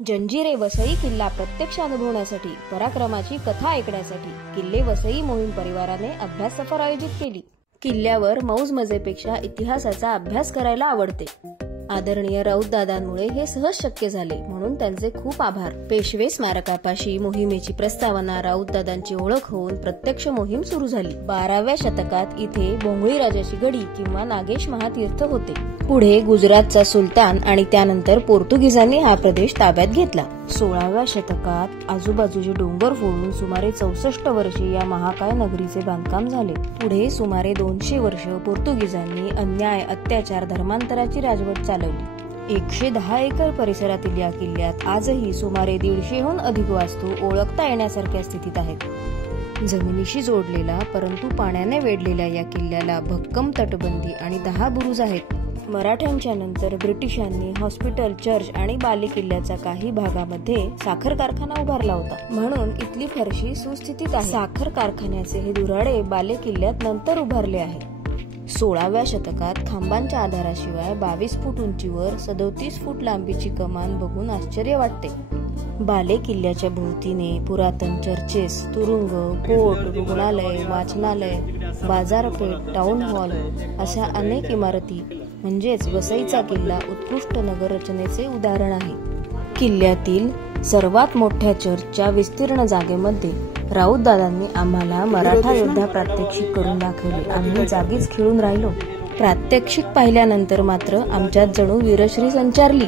जंजिरे वसई किल्ला प्रत्यक्ष अनुभवण्यासाठी, पराक्रमाची कथा ऐकण्यासाठी किल्ले वसई मोहीम परिवाराने अभ्यास सफर आयोजित केली। किल्ल्यावर मौज मजेपेक्षा इतिहासाचा अभ्यास करायला आवडते। आदरणीय राऊत दादांमुळे हे सहज शक्य झाले, म्हणून त्यांचे खूप आभार। पेशवे स्मारकापाशी मोहिमेची प्रस्तावना, राऊत दादांची ओळख होऊन प्रत्यक्ष मोहीम सुरू झाली। 12व्या शतकात इथे बोंगळी राजाची गडी किंवा नागेश महातीर्थ होते। पुढे गुजरातचा सुलतान आणि त्यानंतर पोर्तुगीजांनी हा प्रदेश ताब्यात घेतला। 16व्या शतकात आजूबाजूचे डोंगर फोडून सुमारे 64 वर्षे या महाकाय नगरीचे बांधकाम झाले। पुढे सुमारे 200 वर्ष पोर्तुगीजांनी अन्याय, अत्याचार, धर्मांतराची राजवट चालवली। 110 एकर परिसरातील या किल्ल्यात आजही सुमारे 150हून अधिक वास्तू ओळखता येण्यासारख्या स्थितीत आहेत। जमिनीशी जोडलेला परंतु पाण्याने वेढलेल्या या किल्ल्याला भक्कम तटबंदी आणि 10 बुरुज आहेत। मराठ्यांच्या नंतर ब्रिटिशांनी हॉस्पिटल, चर्च आणि बाले किल्ल्याच्या काही भागामध्ये साखर कारखाना उभारला होता, म्हणून इथली फरशी सुस्थितीत आहे। साखर कारखान्याचे हे दुराडे बाले किल्ल्यात नंतर उभारले आहे। 16व्या शतकात खांबांच्या आधाराशिवाय 22 फूट उंचीवर 37 फूट लांबीची कमान बघून आश्चर्य वाटते। बाले किल्ल्याच्या भोवतीने पुरातन चर्चेस, तुरुंग, कोर्ट, रुग्णालय, वाचनालय, बाजारपेठ, टाउन हॉल अशा अनेक इमारती म्हणजेच वसईचा किल्ला उत्कृष्ट नगर रचनेचे उदाहरण आहे। किल्ल्यातील सर्वात मोठ्या चर्चच्या विस्तीर्ण जागेमध्ये राऊत दादांनी आम्हाला मराठा योद्धा प्रात्यक्षिक करून दाखवले। आम्ही जागीच खिळून राहिलो। प्रात्यक्षिक पाहिल्यानंतर मात्र आमच्यात जणू वीरश्री संचारली।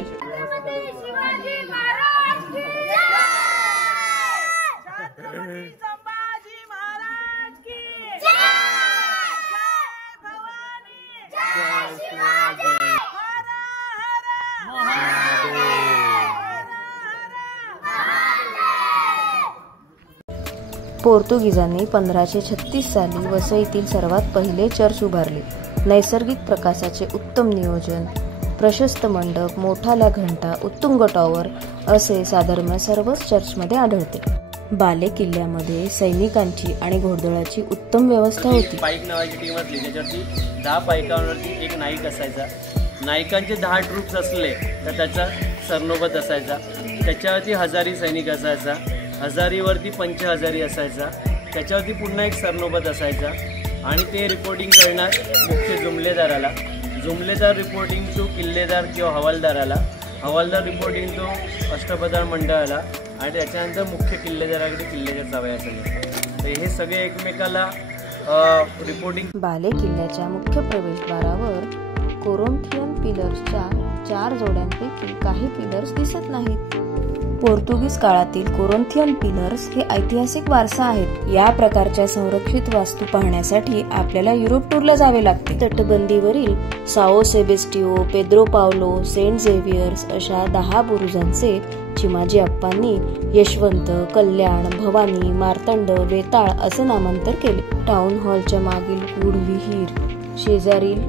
पोर्तुगीजांनी 1536 साली वसईतील सर्वात पहिले चर्च उभारले। नैसर्गिक प्रकाशाचे उत्तम नियोजन, प्रशस्त मंडप, मोठाल्या घंटा, उत्तुंग टॉवर असे साधर्म्य सर्वच चर्चमध्ये आढळते। बाले किल्ल्यामध्ये सैनिकांची आणि घोडदळाची उत्तम व्यवस्था होती। पाईक नावाची टीम असली, त्याच्यावरती 10 पाईकांवरती एक नाईक असायचा। नाईकांचे 10 ट्रूप्स असले तर त्याचा सरनोबत असायचा। त्याच्यावरती हजारी सैनिक असायचा, हजारीवरती पंचहजारी असायचा, त्याच्यावरती पुन्हा एक सरनोबत असायचा आणि ते रिपोर्टिंग करणार मुख्य जुमलेदाराला, जुमलेदार रिपोर्टिंग टू किल्लेदार किंवा हवालदाराला, हवालदार रिपोर्टिंग टू अष्टप्रधान मंडळाला आणि त्याच्यानंतर मुख्य किल्लेदाराकडे किल्ल्याच्या चाव्या असायच्या। तर हे सगळे एकमेकाला रिपोर्टिंग। बाले किल्ल्याच्या मुख्य प्रवेशद्वारावर कोरिंथियन पिलर्सच्या 4 जोड्यांपैकी काही पिलर्स दिसत नाहीत। पोर्तुगीज काळातील कोरिंथियन पिलर्स हे ऐतिहासिक वारसा आहेत। या प्रकारच्या संरक्षित वास्तू पाहण्यासाठी आपल्याला युरोप टूरला जावे लागते। तटबंदीवरील साओ सेबेस्टिओ, पेद्रो पावलो, सेंट झेवियर्स अशा 10 बुरुजांचे चिमाजी अप्पांनी यशवंत, कल्याण, भवानी, मार्तंड, वेताळ असे नामांतर केले। टाउन हॉलच्या मागील गूढ विहीर, शेजारील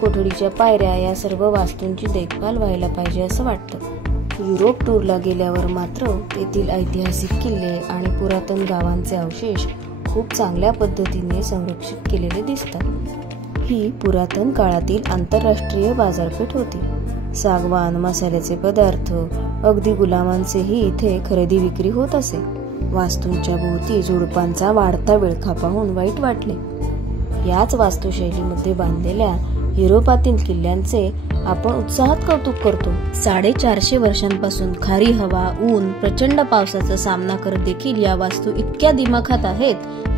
कोठडीच्या पायऱ्या या सर्व वास्तूंची देखभाल व्हायला पाहिजे असं वाटतं। युरोप टूरला गेल्यावर मात्र तेथील ऐतिहासिक किल्ले आणि पुरातन गावांचे अवशेष खूप चांगल्या पद्धतीने संरक्षित केलेले दिसतात। ही पुरातन काळातील आंतरराष्ट्रीय बाजारपेठ होती। सागवान, मसाल्याचे पदार्थ, अगदी गुलामांचेही इथे खरेदी विक्री होत असे। वास्तूंच्या भोवती झुडपांचा वाढता विळखा पाहून वाईट वाटले। याच वास्तुशैलीमध्ये बांधलेल्या युरोपातील किल्ल्यांचे आपण उत्साहात कौतुक करतो। 450 वर्षांपासून खारी हवा, ऊन, प्रचंड पावसाचा सामना करत देखील या वास्तू इतक्या दिमाखात आहेत,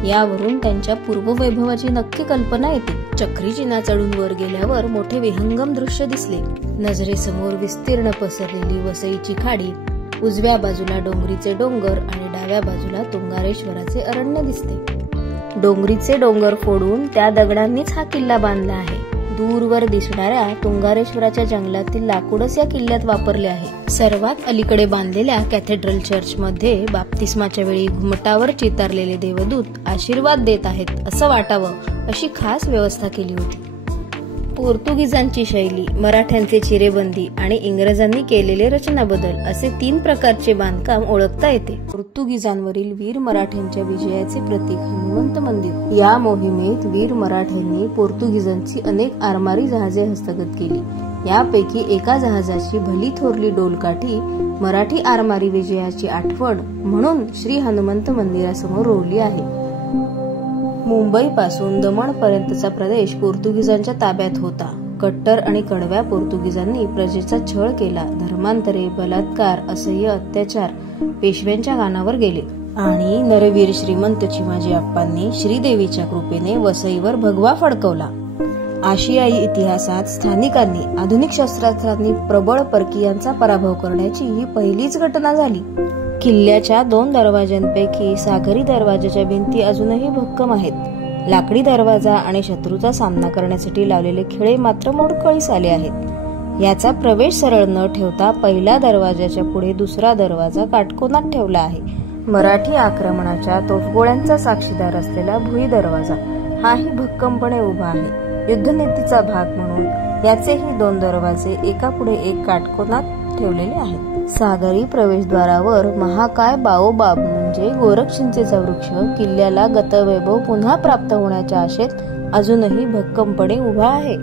यावरून त्यांच्या पूर्ववैभवाची नक्की कल्पना येते। चक्री चिन्हा चढून वर गेल्यावर मोठे विहंगम दृश्य दिसले। नजरेसमोर विस्तीर्ण पसरलेली वसईची खाडी, उजव्या बाजूला डोंगरीचे डोंगर आणि डाव्या बाजूला तुंगारेश्वराचे अरण्य दिसते। डोंगरीचे डोंगर फोडून त्या दगडांनीच हा किल्ला बांधला आहे। दूरवर दिसणाऱ्या तुंगारेश्वराच्या जंगलातील लाकूडच या किल्ल्यात वापरले आहे। सर्वात अलीकडे बांधलेल्या कॅथेड्रल चर्चमध्ये बाप्तिस्माच्या वेळी घुमटावर चितारलेले देवदूत आशीर्वाद देत आहेत असं वाटावं अशी खास व्यवस्था केली होती। पोर्तुगीजांची शैली, मराठ्यांचे चिरेबंदी आणि इंग्रजांनी केलेले रचना बदल असे 3 प्रकारचे बांधकाम ओळखता येते। पोर्तुगीजांवरील वीर मराठ्यांच्या विजयाचे प्रतीक हनुमंत मंदिर। या मोहिमेत वीर मराठ्यांनी पोर्तुगीजांची अनेक आरमारी जहाजे हस्तगत केली। यापैकी एका जहाजाची भली थोरली डोलकाठी मराठी आरमारी विजयाची आठवण म्हणून श्री हनुमंत मंदिरासमोर रोवली आहे. मुंबई पासून दमण पर्यंतचा प्रदेश पोर्तुगीजांच्या ताब्यात होता. कट्टर आणि कडव्या पोर्तुगीजांनी प्रजेचा छळ केला. धर्मांतरे, बलात्कार, असह्य अत्याचार पेशव्यांच्या कानावर गेले आणि नरवीर श्रीमंत चिमाजी अप्पांनी श्रीदेवीच्या कृपेने वसईवर भगवा फडकवला. आशियाई इतिहासात स्थानिकांनी आधुनिक शस्त्रास्त्रांनी प्रबळ परकीयांचा पराभव करण्याची ही पहिलीच घटना झाली. किल्ल्याच्या 2 दरवाजांपैकी सागरी दरवाजाच्या भिंती अजूनही भक्कम आहेत. लाकडी दरवाजा आणि शत्रूचा सामना करण्यासाठी लावलेले खिळे मात्र मोडकळीस आले आहेत. याचा प्रवेश सरळ न ठेवता पहिल्या दरवाजाच्या पुढे दुसरा दरवाजा काटकोनात ठेवला आहे. मराठी आक्रमणाच्या तोफगोळ्यांचा साक्षीदार असलेला भुई दरवाजा हाही भक्कमपणे उभा आहे. युद्धनीतीचा भाग म्हणून याचेही 2 दरवाजे एकापुढे एक काटकोनात ठेवलेले आहेत. सागरी प्रवेशद्वारावर महाकाय बाओबाब म्हणजे गोरख चिंचेचा वृक्ष किल्ल्याला गतवैभव पुन्हा प्राप्त होण्याच्या आशेत अजूनही भक्कमपणे उभा आहे.